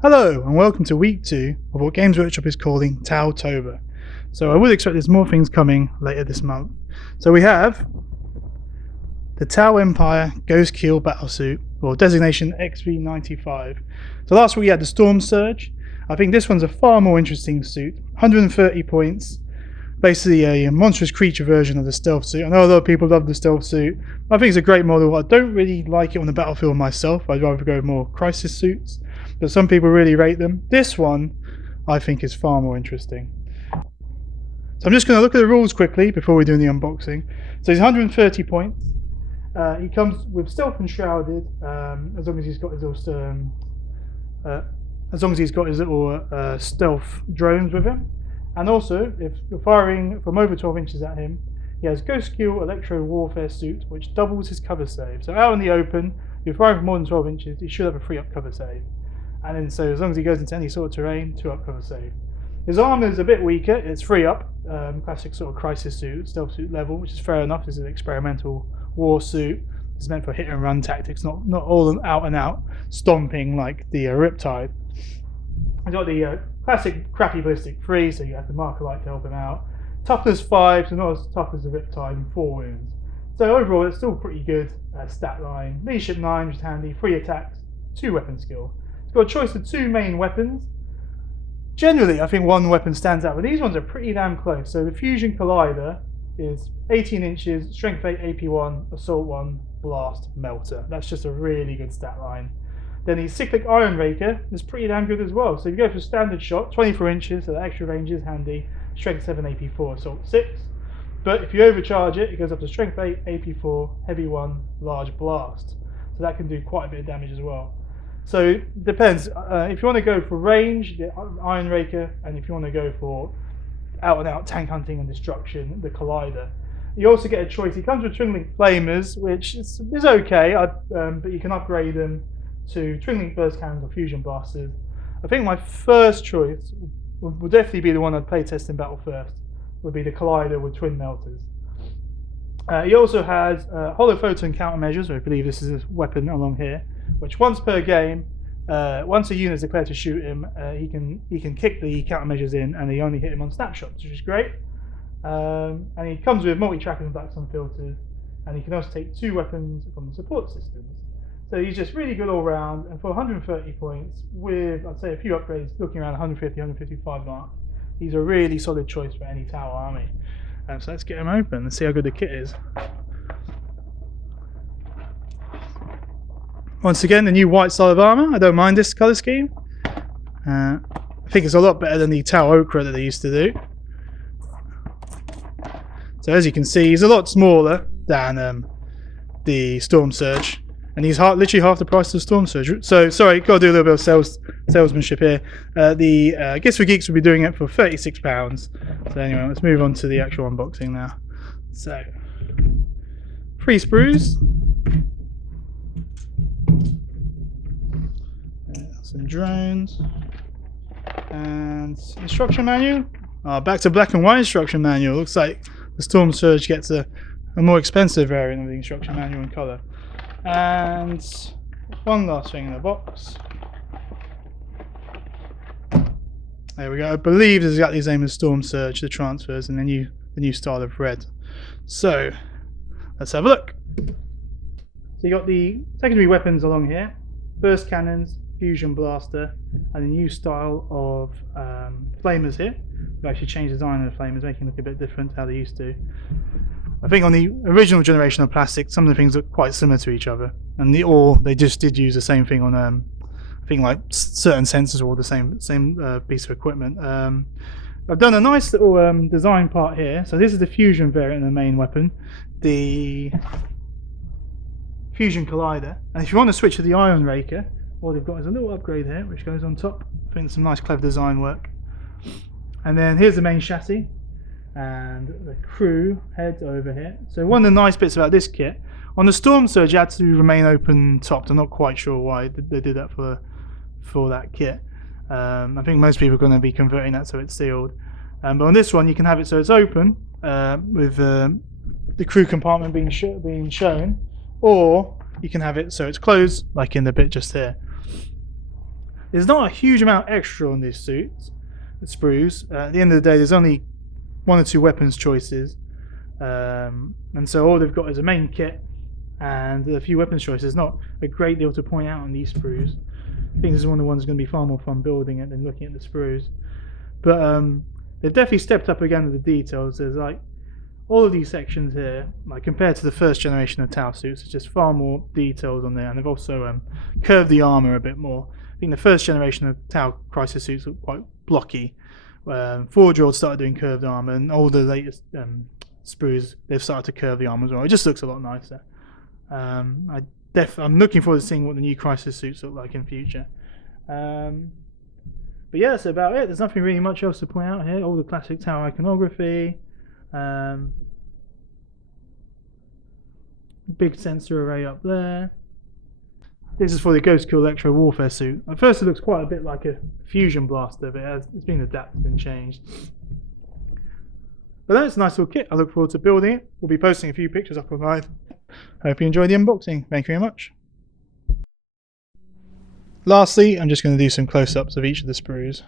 Hello and welcome to week 2 of what Games Workshop is calling Towtober. So I would expect there's more things coming later this month. So we have the Tau Empire Ghostkeel Battlesuit, or designation XV95. So last week we had the Storm Surge. I think this one's a far more interesting suit. 130 points, basically a monstrous creature version of the stealth suit. I know a lot of people love the stealth suit. I think it's a great model. I don't really like it on the battlefield myself. I'd rather go with more crisis suits, but some people really rate them. This one I think is far more interesting. So I'm just going to look at the rules quickly before we do the unboxing. So he's 130 points. He comes with stealth and shrouded, as long as he's got his little stealth drones with him. And also, if you're firing from over 12 inches at him, he has Ghostkeel Electro Warfare Suit, which doubles his cover save. So out in the open, if you're firing from more than 12 inches, he should have a 3-up cover save. And then so as long as he goes into any sort of terrain, 2-up cover save. His armor is a bit weaker, it's 3-up, classic sort of crisis suit, stealth suit level, which is fair enough. This is an experimental war suit. It's meant for hit and run tactics, not all out and out stomping like the Riptide. He's got the classic crappy ballistic 3, so you have the marker light to help him out. Toughness 5, so not as tough as the Riptide, and 4 wounds. So overall, it's still pretty good stat line. Leadership 9, which is handy. 3 attacks, 2 weapon skill. It's got a choice of 2 main weapons. Generally, I think 1 weapon stands out, but these ones are pretty damn close. So the Fusion Collider is 18 inches, Strength 8, AP 1, Assault 1, Blast, Melter. That's just a really good stat line. Then the Cyclic Iron Raker is pretty damn good as well. So if you go for standard shot, 24 inches, so that extra range is handy. Strength 7, AP 4, Assault 6. But if you overcharge it, it goes up to Strength 8, AP 4, Heavy 1, Large Blast. So that can do quite a bit of damage as well. So it depends. If you want to go for range, the Iron Raker, and if you want to go for out-and-out tank hunting and destruction, the Collider. You also get a choice. He comes with Twin Link Flamers, which is okay, but you can upgrade them to Twin Link Burst Cannons or Fusion Blasters. I think my first choice would definitely be the one I'd play test in battle first, would be the Collider with Twin Melters. He also has Hollow Photon countermeasures, I believe this is a weapon along here, which once per game, once a unit is declared to shoot him, he can kick the countermeasures in, and they only hit him on snapshots, which is great. And he comes with multi-trackers and Black Sun filters, and he can also take 2 weapons from the support systems. So he's just really good all round, and for 130 points, with I'd say a few upgrades, looking around 150, 155 mark, he's a really solid choice for any Tau army. So let's get him open and see how good the kit is. Once again, the new white style of armour. I don't mind this colour scheme. I think it's a lot better than the Tau Ochre that they used to do. So as you can see, he's a lot smaller than the Storm Surge, and he's literally half the price of the Storm Surge. So sorry, got to do a little bit of salesmanship here. The Gifts for Geeks will be doing it for £36. So anyway, let's move on to the actual unboxing now. So 3 sprues. Some drones and instruction manual. Back to black and white instruction manual. Looks like the Storm Surge gets a more expensive variant of the instruction manual in colour. And one last thing in the box. There we go. I believe this is exactly the same as Storm Surge, the transfers, and the new style of red. So let's have a look. So you got the secondary weapons along here: burst cannons, Fusion Blaster, and a new style of flamers here. We actually changed the design of the flamers, making them look a bit different to how they used to. I think on the original generation of plastic, some of the things look quite similar to each other, and they just did use the same thing on I think like certain sensors or the same piece of equipment. I've done a nice little design part here. So this is the Fusion variant of the main weapon, the Fusion Collider, and if you want to switch to the Iron Raker, all they've got is a little upgrade here which goes on top. I think it's some nice clever design work. And then here's the main chassis and the crew head over here. So one of the nice bits about this kit, on the Storm Surge you had to remain open topped. I'm not quite sure why they did that for that kit. I think most people are going to be converting that so it's sealed. But on this one you can have it so it's open with the crew compartment being shown, or you can have it so it's closed like in the bit just here. There's not a huge amount extra on this suit, the sprues. At the end of the day, there's only 1 or 2 weapons choices, and so all they've got is a main kit and a few weapons choices. Not a great deal to point out on these sprues. I think this is one of the ones that's going to be far more fun building it than looking at the sprues. But they've definitely stepped up again with the details. There's like all of these sections here, like compared to the first generation of Tau suits, it's just far more detailed on there, and they've also curved the armor a bit more. I think the first generation of Tau Crisis suits look quite blocky. Forge started doing curved armor, and all the latest sprues, they've started to curve the armor as well. It just looks a lot nicer. I'm looking forward to seeing what the new Crisis suits look like in the future. But yeah, that's about it. There's nothing really much else to point out here. All the classic Tau iconography. Big sensor array up there. This is for the Ghostkeel Electro Warfare suit. At first it looks quite a bit like a fusion blaster, but it's been adapted and changed. But that's a nice little kit. I look forward to building it. We'll be posting a few pictures up online. Hope you enjoyed the unboxing. Thank you very much. Lastly, I'm just going to do some close-ups of each of the sprues.